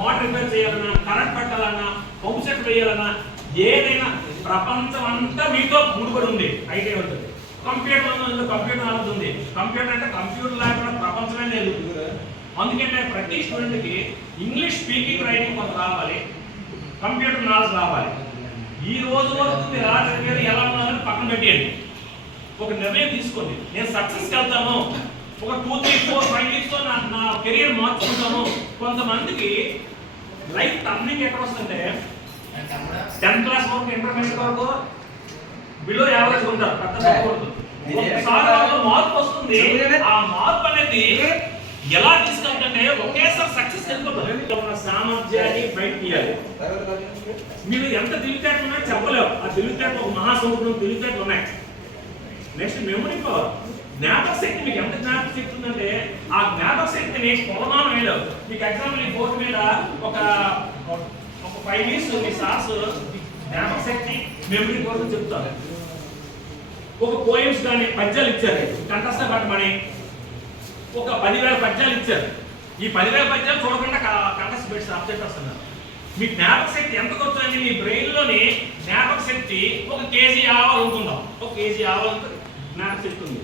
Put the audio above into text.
Motor repair చేయాలన్నా, current పెట్టాలన్నా, pump set వేయాలన్నా, ఏదైనా ప్రపంచం అంతా మీతో ముడిపడి ఉంది. ఐటీ ఉంటుంది, కంప్యూటర్ నాలెడ్జ్ ఉంది. కంప్యూటర్ అంటే కంప్యూటర్ లేకుండా ప్రపంచమే లేదు. అందుకంటే ప్రతి స్టూడెంట్కి ఇంగ్లీష్ స్పీకింగ్, రైటింగ్ కొంత రావాలి, కంప్యూటర్ నాలెడ్జ్ రావాలి. ఈ రోజు వరకు మీరు ఎలా చదివారు, ఎలా ఉన్నారని పక్కన పెట్టేయండి. ఒక నిర్ణయం తీసుకోండి, నేను సక్సెస్కి వెళ్తాను, ఒక 2, 3, 4, 5 ఇయర్స్తో నా కెరీర్ మార్చుకుంటాను. కొంతమందికి లైఫ్ టర్నింగ్ ఎక్కడ వస్తుంటే 10th క్లాస్ వరకు, ఇంటర్మీడియట్ వరకు బిలో యావరేజ్ ఉంటారు, పెద్ద చదవకూడదు. ఒకసారి మార్పు వస్తుంది. ఆ మార్పు అనేది ఎలా తీసుకెళ్తుంటే ఒకేసారి సక్సెస్ వెళ్ళిపోతుంది. సామర్థ్యాన్ని బయట తీయాలి. మీరు ఎంత తెలివితేటలు ఉన్నాయో చెప్పలేవు. ఆ తెలివితేటలు ఒక మహాసముద్రం తెలివితేటలు ఉన్నాయి. నెక్స్ట్ మెమరీ పవర్, జ్ఞాపక శక్తి. మీకు ఎంత జ్ఞాపక శక్తి ఉందంటే ఆ జ్ఞాపక శక్తిని కొలమానం వేయలేవు. మీకు ఎగ్జాంపుల్ ఈ బోర్డు మీద ఒక 5 ఇయర్స్ మీ సార్స్ జ్ఞాపక శక్తి, మెమరీ కోసం చెప్తారు. ఒక పోయిమ్స్ కానీ పద్యాలు ఇచ్చారు, కంఠస్థ పట్టమని ఒక 10,000 పద్యాలు ఇచ్చారు. ఈ 10,000 పద్యాలు చూడకుండా కంఠస్థ పెట్టి సబ్జెక్ట్ వస్తున్నారు. మీ జ్ఞాపక శక్తి ఎంత వచ్చండి? మీ బ్రెయిన్లోని జ్ఞాపక శక్తి 1 kg ఆవాలు ఉంటుందాం. 1 kg ఆవాలంతా జ్ఞాపక శక్తి ఉంది.